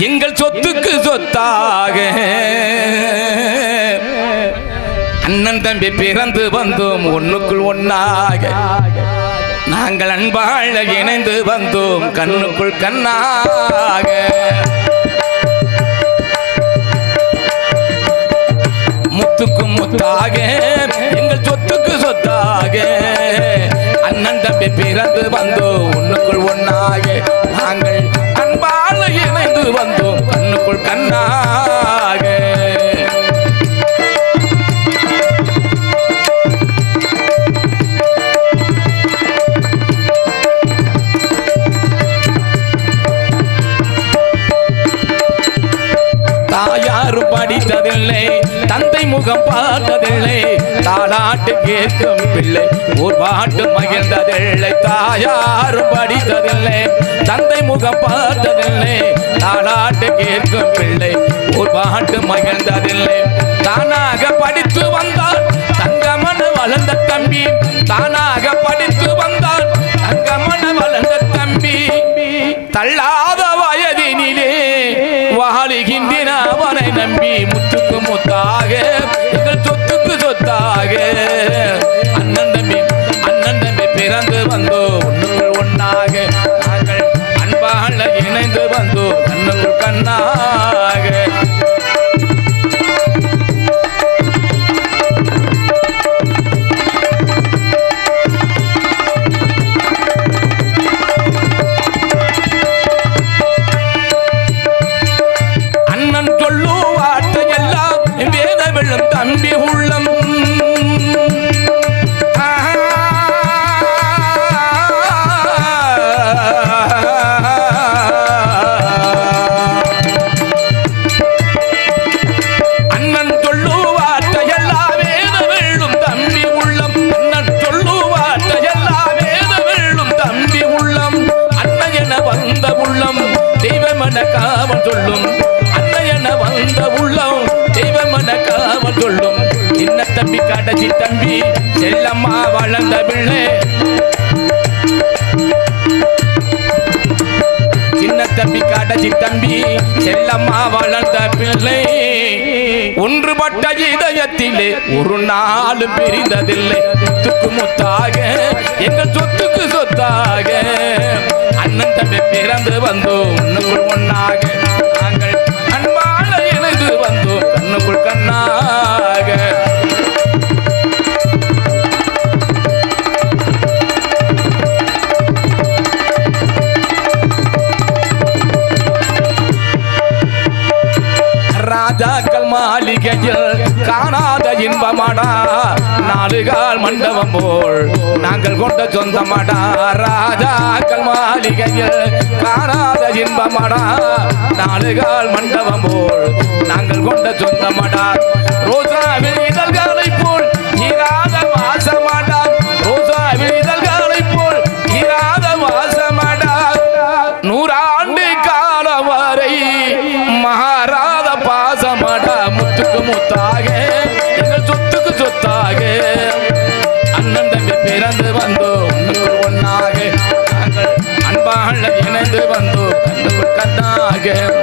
எங்கள் சொத்துக்கு சொத்தாக. அண்ணன் தம்பி பிறந்து வந்தோம் ஒண்ணுக்குள் ஒன்னாக நாங்கள் அன்பாழ இணைந்து வந்தோம் கண்ணுக்குள் கண்ணாக. முத்துக்கும் முத்தாக எங்கள் சொத்துக்கு சொத்தாக. அண்ணன் தம்பி பிறந்து வந்தோம் ஒண்ணுக்குள் ஒன்னாக நாங்கள் முகம் பார்த்ததில்லை. தாளாட்டு கேட்கும் பிள்ளை ஒரு பாட்டு மகிழ்ந்ததில்லை. தாயாரும் படித்ததில்லை தந்தை முகம் பார்த்ததில்லை. தாளாட்டு கேட்கும் பிள்ளை ஒரு பாட்டு மகிழ்ந்ததில்லை. இணைந்து வந்தோ காவல் சொல்லும். அன்னையன வந்த உள்ளம் தெய்வமன காவல் சொல்லும். சின்ன தம்பி கடைசி தம்பி செல்லம்மா வளர்ந்த பிள்ளை. சின்ன தம்பி கடைசி தம்பி செல்லம்மா வளர்ந்த பிள்ளை. ஒன்றுபட்ட இதயத்திலே ஒரு நாளும் பிரிந்ததில்லை. முத்துக்கு முத்தாக எங்கள் சொத்துக்கு சொத்தாக பிறந்து வந்தோம். ஒண்ணுக்குள் ஒன்றாக நாங்கள் ராஜாக்கள் மாளிகையில் காணாத இன்பமாடா. நாலுகால் மண்டபம் போல் நாங்கள் கொண்ட சொந்தமாடா. ராஜாக்கள் மாளிகையில் காணாத இன்பமாடா. நாலுகால் மண்டபம் போல் நாங்கள் கொண்ட சொந்தமாடா. ரோசாவில் இதழ்காலை போல் இராத வாசமாடா. ரோசாவில் இதழ்காலை போல் இராத வாசமாடா. நூறாண்டு காலம் வரை மாறாத again.